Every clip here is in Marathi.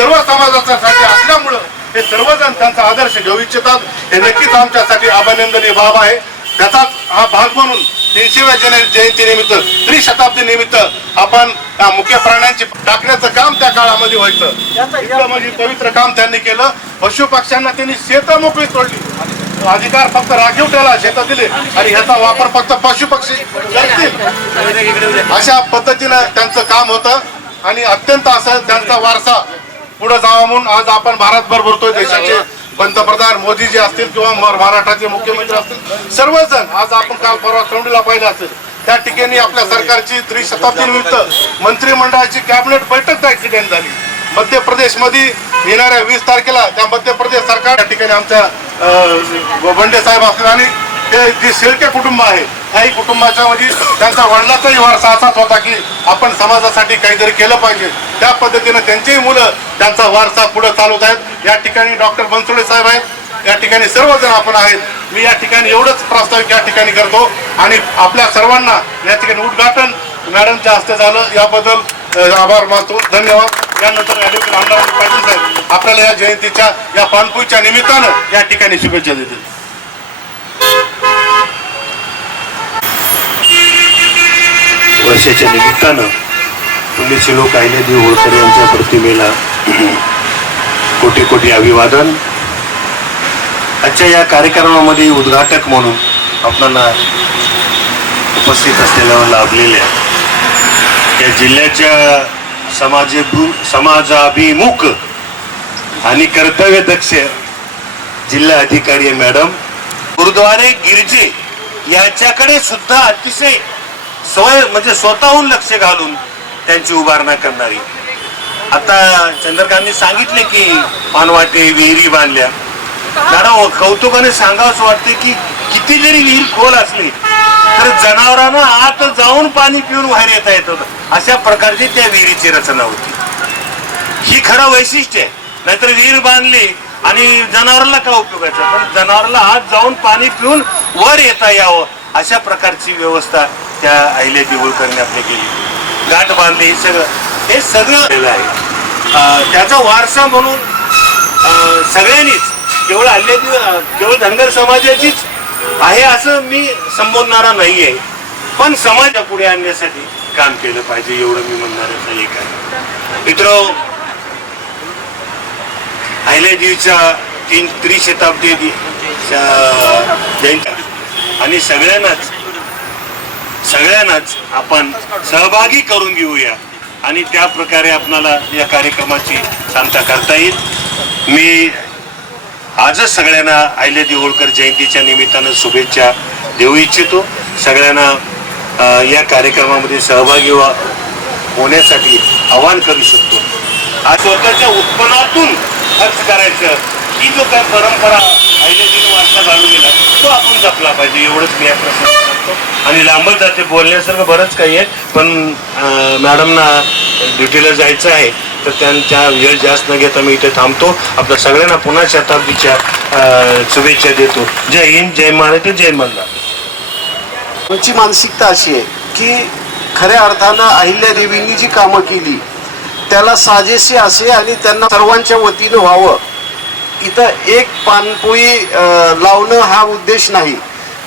सर्व समाजासाठी असल्यामुळं हे सर्वजण त्यांचा आदर्श घेऊ इच्छितात. हे नक्कीच आमच्यासाठी अभिनंदनीय बाब आहे. त्याचाच हा भाग म्हणून तीनशेव्या जयंती निमित्त त्रिशताब्दी निमित्त आपण मुख्य प्राण्यांची टाकण्याचं काम त्या काळामध्ये व्हायचं. म्हणजे पवित्र काम त्यांनी केलं. पशु पक्ष्यांना त्यांनी शेत मोकळी सोडली अधिकार फक्त राखीव ठेवला शेतात दिले. आणि ह्याचा वापर फक्त पशु पक्षी करतील. अशा पद्धतीनं त्यांचं काम होतं. आणि अत्यंत असं त्यांचा वारसा पुढे जावा म्हणून आज आपण भारतभर भरतोय देशाचे पंतप्रधान मोदीजी असतील किंवा म- महाराष्ट्राचे मुख्यमंत्री असतील सर्वजण आज आपण काल परवा तोंडीला पाहिलं असेल. त्या ठिकाणी आपल्या सरकारची त्रिशताब्दी निमित्त मंत्रिमंडळाची कॅबिनेट बैठक त्या ठिकाणी झाली. मध्य प्रदेशमध्ये येणाऱ्या वीस तारखेला त्या मध्य प्रदेश सरकार त्या ठिकाणी आमच्या बंडे साहेब असतील आणि ते जे शेळके कुटुंब आहे त्याही कुटुंबाच्या म्हणजे त्यांचा वडिलाचाही वारसा असाच होता की आपण समाजासाठी काहीतरी केलं पाहिजे. त्या पद्धतीनं त्यांचीही मुलं त्यांचा वारसा पुढे चालवत आहेत. या ठिकाणी डॉक्टर बनसोडे साहेब आहेत. या ठिकाणी सर्वजण आपण आहेत. मी या ठिकाणी एवढंच प्रास्ताविक या ठिकाणी करतो. आणि आपल्या सर्वांना या ठिकाणी उद्घाटन मॅडमच्या हस्ते झालं. याबद्दल आभार मानतो. धन्यवाद. यानंतर ॲडव्होकेट अण्णाराव पाटील साहेब आपल्याला या जयंतीच्या या पानपुईच्या निमित्तानं या ठिकाणी शुभेच्छा देतील. वर्षाच्या निमित्तानं पुण्यश्लोक अहिल्यादेवी होळकर यांच्या प्रतिमेला कोटी कोटी अभिवादन. आजच्या या कार्यक्रमामध्ये उद्घाटक म्हणून आपल्याला उपस्थित असलेल्या लाभलेल्या या जिल्ह्याच्या समाजभू समाजाभिमुख आणि कर्तव्यदक्ष जिल्हा अधिकारी मॅडम गुरुद्वारे गिरजे याच्याकडे सुद्धा अतिशय सवय म्हणजे स्वतःहून लक्ष घालून त्यांची उभारणा करणारी. आता चंद्रकांतनी सांगितले की पानवाटे विहिरी बांधल्या. दादा कौतुकाने सांगावंच वाटते की किती जरी विहीर खोल असली तर जनावरांना आत जाऊन पाणी पिऊन बाहेर येता येत होतं. अशा प्रकारची त्या विहिरीची रचना होती. ही खरं वैशिष्ट्य आहे. नाहीतर विहीर बांधली आणि जनावराला काय उपयोगाचं पण जनावराला आत जाऊन पाणी पिऊन वर येता यावं. अशा प्रकारची व्यवस्था त्या आईले देऊळकरने आपली केली. गाठ बांधली हे सगळं. हे सगळं केलं आहे. त्याचा वारसा म्हणून सगळ्यांनीच केवळ आले केवळ धनगर समाजाचीच आहे असं मी संबोधणारा नाही आहे पण समाजा पुढे आणण्यासाठी काम केलं पाहिजे एवढं मी म्हणणाऱ्याचा एक आहे. मित्र अहिल्यादेवीच्या तीन त्रिशताब्दी आणि सगळ्यांनाच सगळ्यांनाच आपण सहभागी करून घेऊया. आणि त्या प्रकारे आपणाला या कार्यक्रमाची सांगता करता येईल. मी आजच सगळ्यांना आयल्या होळकर जयंतीच्या निमित्तानं शुभेच्छा देऊ इच्छितो. सगळ्यांना या कार्यक्रमामध्ये सहभागी व्हा होण्यासाठी आवाहन करू शकतो. आज स्वतःच्या उत्पन्नातून खर्च करायचं ही जो काय परंपरा अहिल्यादेवी वारसा घालून गेला तो आपण जपला पाहिजे. एवढंच मी या प्रसंगी जातो. आणि लांबच जाते बोलण्यासारखं बरंच काही आहे. पण अं, मॅडमना ड्युटीला जायचं आहे तर त्यांच्या वेळ जास्त न घेता मी इथे थांबतो. आपल्या सगळ्यांना पुन्हा शताब्दीच्या शुभेच्छा देतो. जय हिंद जय महाराष्ट्र जय मल्ला आमची मानसिकता अशी आहे की खऱ्या अर्थानं अहिल्या देवींनी जी कामं केली त्याला साजेसे असे आणि त्यांना सर्वांच्या वतीनं व्हावं. इथं एक पानपोई अं, लावणं हा उद्देश नाही.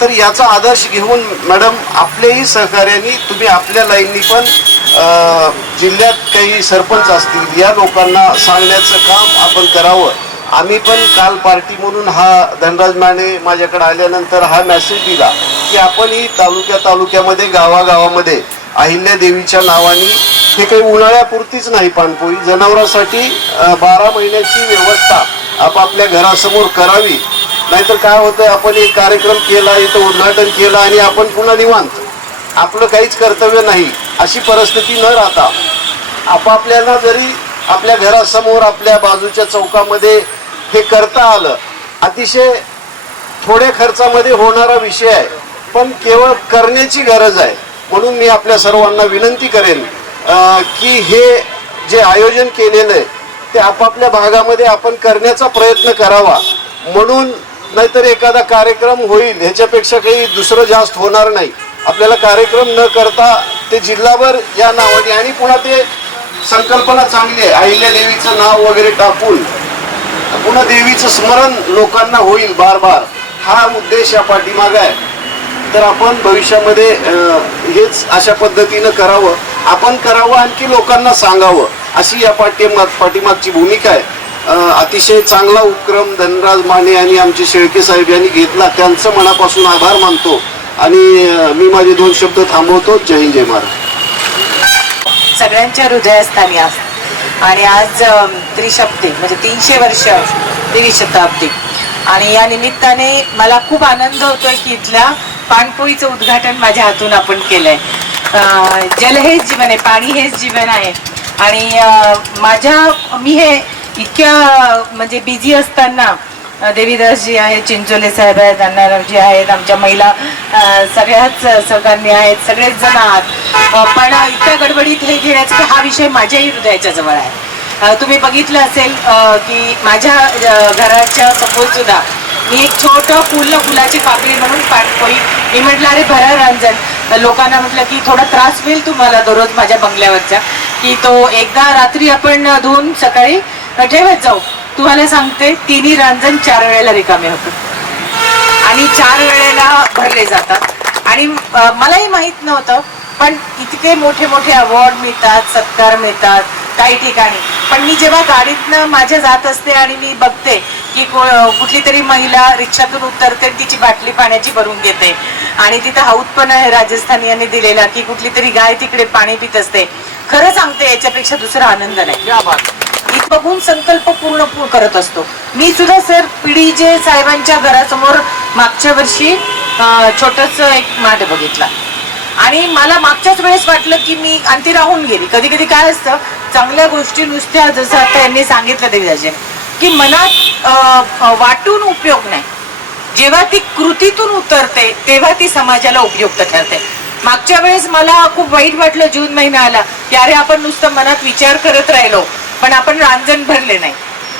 तर याचा आदर्श घेऊन मॅडम आपल्याही सहकार्याने तुम्ही आपल्या लाईननी पण जिल्ह्यात काही सरपंच असतील या लोकांना सांगण्याचं काम आपण करावं. आम्ही पण काल पार्टी म्हणून हा धनराज माने माझ्याकडे आल्यानंतर हा मेसेज दिला की आपणही तालुक्या तालुक्यामध्ये गावागावामध्ये अहिल्या देवीच्या नावाने हे काही उन्हाळ्यापुरतीच नाही पाणपोई. जनावरांसाठी बारा महिन्याची व्यवस्था आपापल्या घरासमोर करावी. नाहीतर काय होतं आपण एक कार्यक्रम केला इथं उद्घाटन केलं आणि आपण पुन्हा निवांत. आपलं काहीच कर्तव्य नाही अशी परिस्थिती न राहता आपापल्याला जरी आपल्या घरासमोर आपल्या बाजूच्या चौकामध्ये हे करता आलं अतिशय थोड्या खर्चामध्ये होणारा विषय आहे. पण केवळ करण्याची गरज आहे. म्हणून मी आपल्या सर्वांना विनंती करेन की हे जे आयोजन केलेलं आहे ते आपापल्या भागामध्ये आपण करण्याचा प्रयत्न करावा. म्हणून नाहीतर एखादा कार्यक्रम होईल ह्याच्यापेक्षा काही दुसरं जास्त होणार नाही. आपल्याला कार्यक्रम न करता ते जिल्हाभर या नावाने आणि पुन्हा ते संकल्पना चांगली आहे. अहिल्या देवीचं नाव वगैरे टाकून पुन्हा देवीचं स्मरण लोकांना होईल बार बार हा उद्देश या पाठीमागा आहे. तर आपण भविष्यामध्ये हेच अशा पद्धतीनं करावं. आपण करावं आणखी लोकांना सांगावं. अशी या पाठीमाग पाठीमागची भूमिका आहे. अतिशय चांगला उपक्रम धनराज माने आणि आमचे शेळके साहेब यांनी घेतला. त्यांचं मनापासून आभार मानतो. आणि मी माझे दोन शब्द थांबवतो. जय हिंद जय महाराज सगळ्यांच्या हृदयस्थानी आज. आणि आज त्रिशब्दी म्हणजे तीनशे वर्ष त्रिशताब्दी शताब्दी. आणि या निमित्ताने मला खूप आनंद होतोय की इथल्या पाणपोळीचं उद्घाटन माझ्या हातून आपण केलंय. जल हेच जीवन आहे पाणी हेच जीवन आहे. आणि माझ्या मी हे इतक्या म्हणजे बिझी असताना देवीदास देवीदासजी आहेत चिंचोले साहेब आहेत अण्णारावजी आहेत आमच्या महिला सगळ्याच सहकार्य आहेत सगळेच जण आहात. पण इतक्या गडबडीत हे घेण्याचा हा विषय माझ्याही हृदयाच्या जवळ आहे. तुम्ही बघितलं असेल की माझ्या घराच्या समोर सुद्धा मी एक छोटं फुल फुलाची पाकळी म्हणून पाठपोई मी म्हटलं अरे भरा रांजण लोकांना म्हटलं की थोडा त्रास होईल तुम्हाला दररोज माझ्या बंगल्यावरचा की तो एकदा रात्री आपण धुवून सकाळी ठेवत जाऊ. तुम्हाला सांगते तिन्ही रांजण चार वेळेला रिकामे होतात. आणि चार वेळेला भरले जातात. आणि मलाही माहीत नव्हतं पण इतके मोठे मोठे अवॉर्ड मिळतात सत्कार मिळतात काही ठिकाणी. पण मी जेव्हा गाडीतनं माझ्या जात असते आणि मी बघते की कुठली तरी महिला रिक्षातून उतरते तिची बाटली पाण्याची भरून घेते. आणि तिथं हौद पण आहे राजस्थानी यांनी दिलेला की कुठली तरी गाय तिकडे पाणी पित असते. खरं सांगते याच्यापेक्षा दुसरा आनंद नाही. बघून संकल्प पूर्ण पूर्ण करत असतो. मी सुद्धा सर पिढी जे साहेबांच्या घरासमोर मागच्या वर्षी छोटस एक माठ बघितला. आणि मला मागच्याच वेळेस वाटलं की मी आणि ती राहून गेली. कधी कधी काय असतं चांगल्या गोष्टी नुसत्या जसं आता यांनी सांगितलं देवीदाजे की मनात वाटून उपयोग नाही. जेव्हा ती कृतीतून उतरते तेव्हा ती समाजाला उपयुक्त ठरते. मागच्या वेळेस मला खूप वाईट वाटलं जून महिना आला. की अरे आपण नुसतं मनात विचार करत राहिलो. पण आपण रांजण भरले नाही.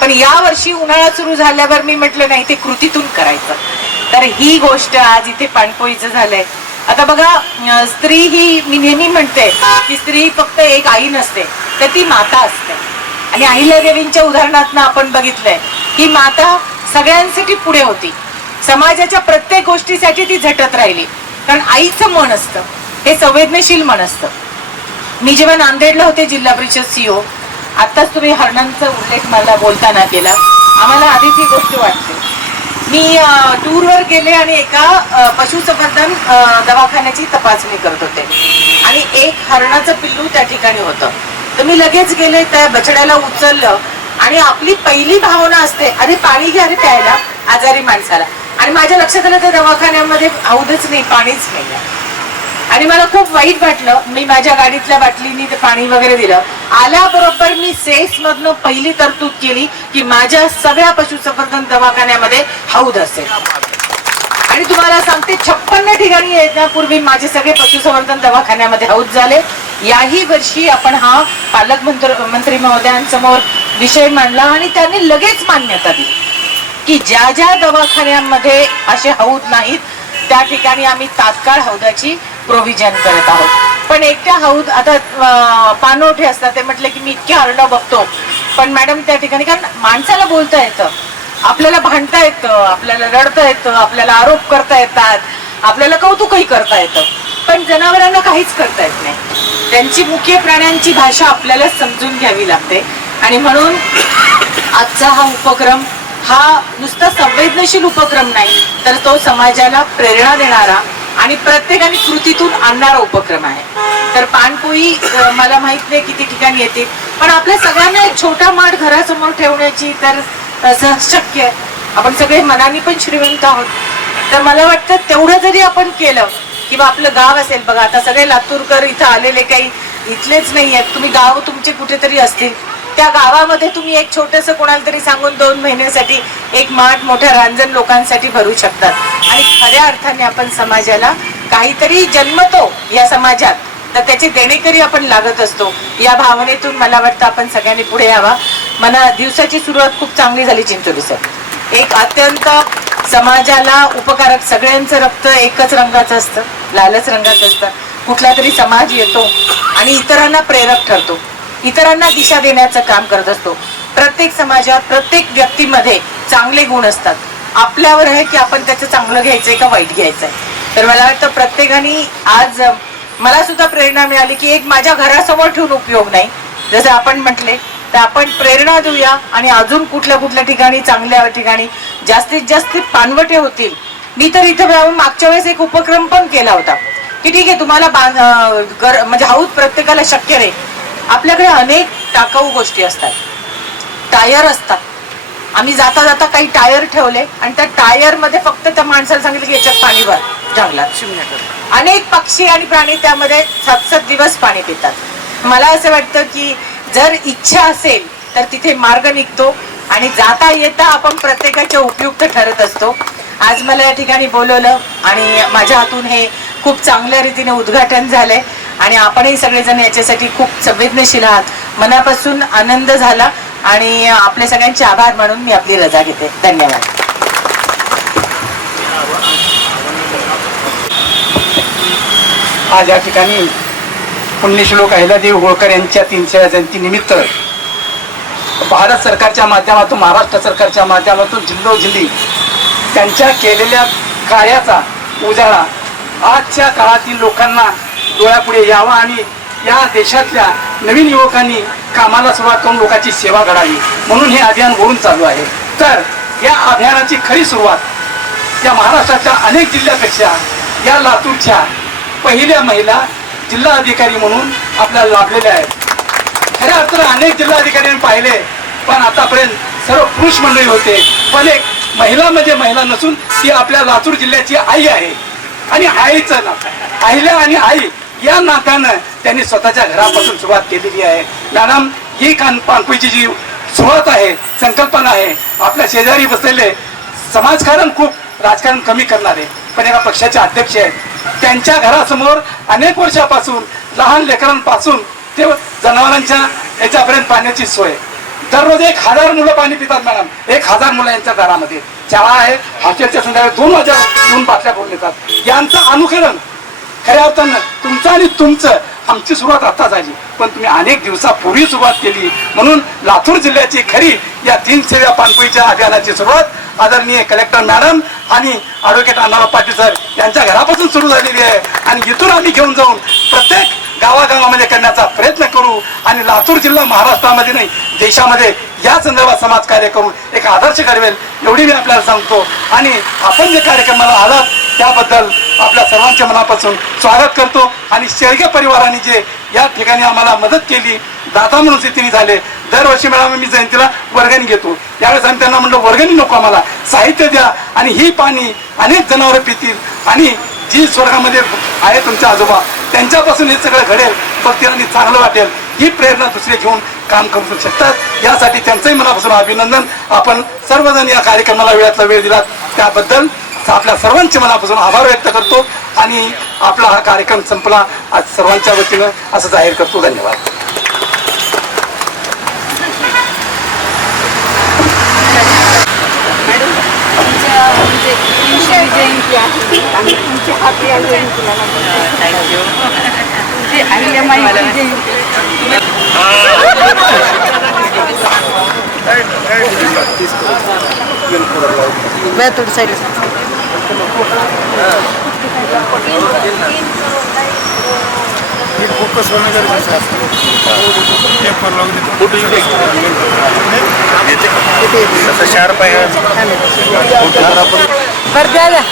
पण या वर्षी उन्हाळा सुरू झाल्यावर मी म्हटलं नाही ते कृतीतून करायचं. तर ही गोष्ट आज इथे पाणपोईचं झालंय. आता बघा स्त्री ही मी नेहमी म्हणते की स्त्री फक्त एक आई नसते तर ती माता असते. आणि अहिल्यादेवींच्या उदाहरणात आपण बघितलंय ही माता सगळ्यांसाठी पुढे होती. समाजाच्या प्रत्येक गोष्टीसाठी ती झटत राहिली. कारण आईचं मन असतं हे संवेदनशील मन असतं. मी जेव्हा नांदेडला होते जिल्हा परिषद सीओ आताच तुम्ही हरणांचा उल्लेख मला बोलताना केला. आम्हाला आधीच ही गोष्ट वाटते. मी टूरवर गेले आणि एका पशुसंवर्धन दवाखान्याची तपासणी करत होते. आणि एक हरणाचं पिल्लू त्या ठिकाणी होतं. तर मी लगेच गेले त्या बछड्याला उचललं आणि आपली पहिली भावना असते अरे पाणी घ्या रे प्यायला आजारी माणसाला. आणि माझ्या लक्षात आलं त्या दवाखान्यामध्ये हौदच नाही पाणीच नाही आणि मला खूप वाईट वाटलं. मी माझ्या गाडीतल्या बाटलीनी ते पाणी वगैरे दिलं. आल्याबरोबर मी सेस मधनं पहिली तरतूद केली की माझ्या सगळ्या पशुसंवर्धन दवाखान्यामध्ये हौद असेल. आणि तुम्हाला सांगते छप्पन्न ठिकाणी येण्यापूर्वी माझे सगळे पशुसंवर्धन दवाखान्यामध्ये हौद झाले. याही वर्षी आपण हा पालकमंत्र मंत्री महोदयांसमोर विषय मांडला आणि त्यांनी लगेच मान्यता दिली की ज्या ज्या दवाखान्यांमध्ये असे हौद नाहीत त्या ठिकाणी आम्ही तात्काळ हौदाची प्रोव्हिजन करत आहोत. पण एकट्या हौद आता पानोठे असतात ते म्हटलं की मी इतके हरणं बघतो. पण मॅडम त्या ठिकाणी कारण माणसाला बोलता येतं. आपल्याला भांडता येतं आपल्याला रडता येतं आपल्याला आरोप करता येतात आपल्याला कौतुकही करता येतं. पण जनावरांना काहीच करता येत नाही. त्यांची मुख्य प्राण्यांची भाषा आपल्याला समजून घ्यावी लागते. आणि म्हणून आजचा हा उपक्रम हा नुसता संवेदनशील उपक्रम नाही तर तो समाजाला प्रेरणा देणारा आणि प्रत्येकाने कृतीतून आणणारा उपक्रम आहे. तर पाणपोई मला माहीत नाही किती ठिकाणी येते पण आपल्या सगळ्यांना एक छोटा माठ घरासमोर ठेवण्याची तर सहज शक्य आहे. आपण सगळे मनाने पण श्रीमंत आहोत. तर मला वाटतं तेवढं जरी आपण केलं किंवा आपलं गाव असेल बघा आता सगळे लातूरकर इथं आलेले काही इथलेच नाही आहेत तुम्ही गाव तुमचे कुठेतरी असतील. त्या गावामध्ये तुम्ही एक छोटस कोणाला तरी सांगून दोन महिन्यासाठी एक माठ मोठ्या रांजण लोकांसाठी भरू शकतात. आणि खऱ्या अर्थाने आपण समाजाला काहीतरी जन्मतो या समाजात. तर त्याचे देणेकरी आपण लागत असतो. या भावनेतून मला वाटतं आपण सगळ्यांनी पुढे यावा. मला दिवसाची सुरुवात खूप चांगली झाली चिंचोली सर एक अत्यंत समाजाला उपकारक सगळ्यांचं रक्त एकच रंगाचं असतं लालच रंगाचं असतं. कुठला तरी समाज येतो आणि इतरांना प्रेरक ठरतो. इतरांना दिशा देण्याचं काम करत असतो. प्रत्येक समाजात प्रत्येक व्यक्तीमध्ये चांगले गुण असतात. आपल्यावर आहे की आपण त्याचं चांगलं घ्यायचंय का वाईट घ्यायचंय? तर मला वाटतं प्रत्येकाने आज मला सुद्धा प्रेरणा मिळाली की एक माझ्या घरासमोर ठेवून उपयोग नाही. जसं आपण म्हटले तर आपण प्रेरणा देऊया आणि अजून कुठल्या कुठल्या ठिकाणी चांगल्या ठिकाणी जास्तीत जास्त पानवटे होतील. मी तर इथं राहून मागच्या वेळेस एक उपक्रम पण केला होता. की ठीक आहे तुम्हाला बांध गर म्हणजे हाऊस प्रत्येकाला शक्य नाही. आपल्याकडे अनेक टाकाऊ गोष्टी असतात. टायर असतात. आम्ही जाता जाता काही टायर ठेवले आणि त्या टायरमध्ये फक्त त्या माणसाला सांगितलं की याच्यात पाणी भर जंगलात. अनेक पक्षी आणि प्राणी त्यामध्ये सात सात दिवस पाणी पितात. मला असं वाटतं की जर इच्छा असेल तर तिथे मार्ग निघतो आणि जाता येता आपण प्रत्येकाच्या उपयुक्त ठरत असतो. आज मला या ठिकाणी बोलवलं आणि माझ्या हातून हे खूप चांगल्या रीतीने उद्घाटन झालंय. आणि आपणही सगळेजण याच्यासाठी खूप संवेदनशील आहात. मनापासून आनंद झाला आणि आपल्या सगळ्यांचे आभार म्हणून मी आपली रजा घेते. धन्यवाद. आज या ठिकाणी पुण्यश्लोक अहिल्यादेवी होळकर यांच्या तीनशे जयंतीनिमित्त भारत सरकारच्या माध्यमातून महाराष्ट्र सरकारच्या माध्यमातून जिल्होजिल्ही त्यांच्या केलेल्या कार्याचा उजाळा आजच्या काळातील लोकांना डोळ्यापुढे यावा आणि या देशातल्या नवीन युवकांनी कामाला सुरुवात करून लोकांची सेवा घडावी. म्हणून हे अभियान वरून चालू आहे. तर या अभियानाची खरी सुरुवात या महाराष्ट्राच्या अनेक जिल्ह्यापेक्षा या लातूरच्या पहिल्या महिला जिल्हा अधिकारी म्हणून आपल्याला लाभलेल्या आहेत. खऱ्या अर्थानं अनेक जिल्हाधिकाऱ्यांनी पाहिले पण आतापर्यंत सर्व पुरुष मंडळी होते. पण एक महिला म्हणजे महिला नसून ती आपल्या लातूर जिल्ह्याची आई आहे. आणि आईचं ना आईला आणि आई या नात्यानं त्यांनी स्वतःच्या घरापासून सुरुवात केलेली आहे. मॅडम ही कान पानपुईची जी सुरुवात आहे संकल्पना आहे आपल्या शेजारी बसलेले समाजकारण खूप राजकारण कमी करणारे पण एका पक्षाचे अध्यक्ष आहेत. त्यांच्या घरासमोर अनेक वर्षापासून लहान लेकरांपासून ते जनावरांच्या याच्यापर्यंत पाण्याची सोय. दररोज एक हजार मुलं पाणी पितात मॅडम. एक हजार मुलं यांच्या दारामध्ये. शाळा आहे हॉस्टेलच्या संध्याकाळी दोन हजार दोन बाटल्या भरून येतात. यांचं अनुकरण खऱ्या अर्थानं तुमचं आणि तुमचं आमची सुरुवात आता झाली. पण तुम्ही अनेक दिवसापूर्वी सुरुवात केली. म्हणून लातूर जिल्ह्याची खरी या तीन सेव्या पानपोईच्या अभियानाची सुरुवात आदरणीय कलेक्टर मॅडम आणि ॲडव्होकेट अण्णाराव पाटील सर यांच्या घरापासून सुरू झालेली आहे. आणि इथून आम्ही घेऊन जाऊन प्रत्येक गावागावामध्ये करण्याचा प्रयत्न करू आणि लातूर जिल्हा महाराष्ट्रामध्ये नाही देशामध्ये या संदर्भात समाज कार्य करून एक आदर्श घडवेल एवढी मी आपल्याला सांगतो. आणि आपण जे कार्यक्रमाला आलात त्याबद्दल आपल्या सर्वांच्या मनापासून स्वागत करतो. आणि शेळगे परिवाराने जे या ठिकाणी आम्हाला मदत केली दादा म्हणून स्थितीने झाले दरवर्षी मॅडम मी जयंतीला वर्गणी घेतो. यावेळेस आम्ही त्यांना म्हणलं वर्गणी नको आम्हाला साहित्य द्या आणि ही पाणी अनेक जनावरं पितील आणि जी स्वर्गामध्ये आहे तुमच्या आजोबा त्यांच्यापासून हे सगळं घडेल भक्तीला चांगलं वाटेल. ही प्रेरणा दुसरे घेऊन काम करू शकतात. यासाठी त्यांचंही मनापासून अभिनंदन. आपण सर्वजण या कार्यक्रमाला वेळातला वेळ दिलात. त्याबद्दल आपल्या सर्वांचे मनापासून आभार व्यक्त करतो आणि आपला हा कार्यक्रम संपला. आज सर्वांच्या वतीनं असं जाहीर करतो. धन्यवाद. तुमच्या म्हणजे तीनशे जयंती आहे तुमची हाती जयंतीला म्हणजे अहिल्यामाईची जयंती शार्प आहे. बरं द्या द्या.